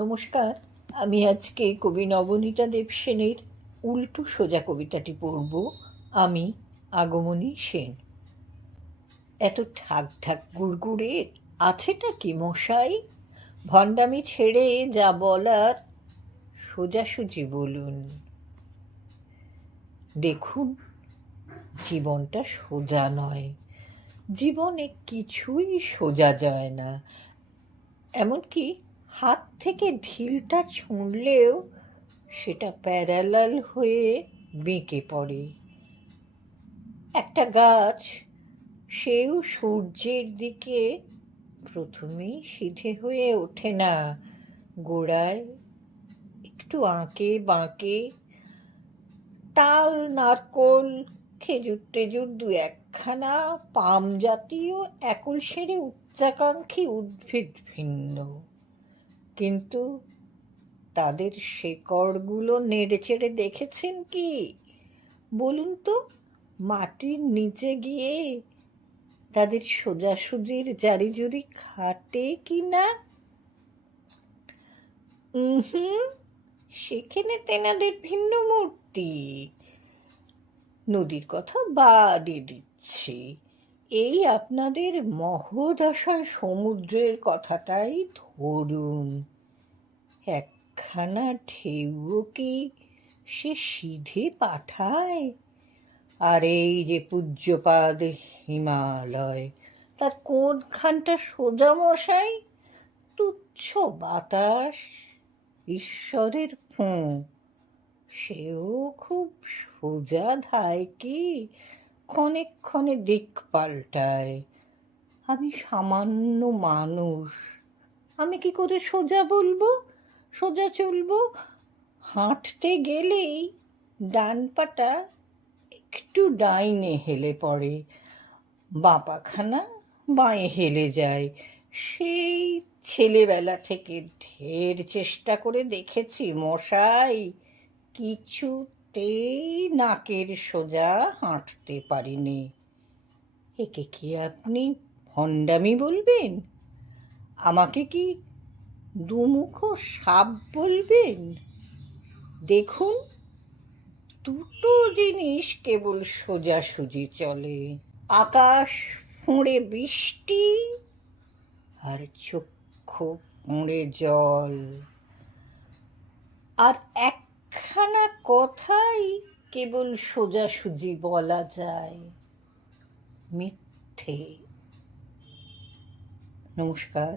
নমস্কার। আমি আজকে কবি নবনীতা দেবসেনের উল্টো সোজা কবিতাটি পড়ব। আমি আগমনী সেন। এত ঠাক ঠাক গুড়গুড়ে আছেটা কি মশাই? ভণ্ডামি ছেড়ে যা বলার সোজাসুজি বলুন। দেখুন, জীবনটা সোজা নয়, জীবনে কিছুই সোজা যায় না। এমনকি হাত থেকে ঢিলটা ছুঁড়লেও সেটা প্যারালাল হয়ে বেঁকে পড়ে। একটা গাছ, সেও সূর্যের দিকে প্রথমেই সিধে হয়ে ওঠে না, গোড়ায় একটু আঁকে বাঁকে। তাল, নারকোল, খেজুর টেজুর দু একখানা পাম জাতীয় একল সেরে উচ্চাকাঙ্ক্ষী উদ্ভিদ ভিন্ন, কিন্তু তাদের শেকড়গুলো নেড়েচেড়ে দেখেছেন কি? বলুন তো, মাটির নিচে গিয়ে তাদের সোজাসুজির জারিজুরি খাটে কি না? সেখানে তেনাদের ভিন্ন মূর্তি। নদীর কথা বাদই দিচ্ছি, এই আপনাদের মহোদশায় সমুদ্রের কথাটাই ধরুন। একখানা ঢেউও কি সে সিধে পাঠায়? আর এই যে পূজ্যপাদ হিমালয়, তার কোনখানটা সোজা মশাই? তুচ্ছ বাতাস, ঈশ্বরের ফোঁ, সেও খুব সোজা ধায় কি? ক্ষণে ক্ষণে দিক পাল্টায়। আমি সামান্য মানুষ, আমি কি করে সোজা বলবো, সোজা চলবো? হাঁটতে গেলেই ডান পাটা একটু ডাইনে হেলে পড়ে, বাঁ পাখানা বাঁয়ে হেলে যায়। সেই ছেলেবেলা থেকে ঢের চেষ্টা করে দেখেছি মশাই, কিছুতেই নাকের সোজা হাঁটতে পারিনি। একে কি আপনি ভণ্ডামি বলবেন? আমাকে কি দুমুখ সাপ বলবেন? দেখুন, দুটো জিনিস কেবল সোজাসুজি চলে, আকাশ ফুঁড়ে বৃষ্টি আর চক্ষু ফুঁড়ে জল। আর একখানা কথাই কেবল সোজাসুজি বলা যায়, মিথ্যে। নমস্কার।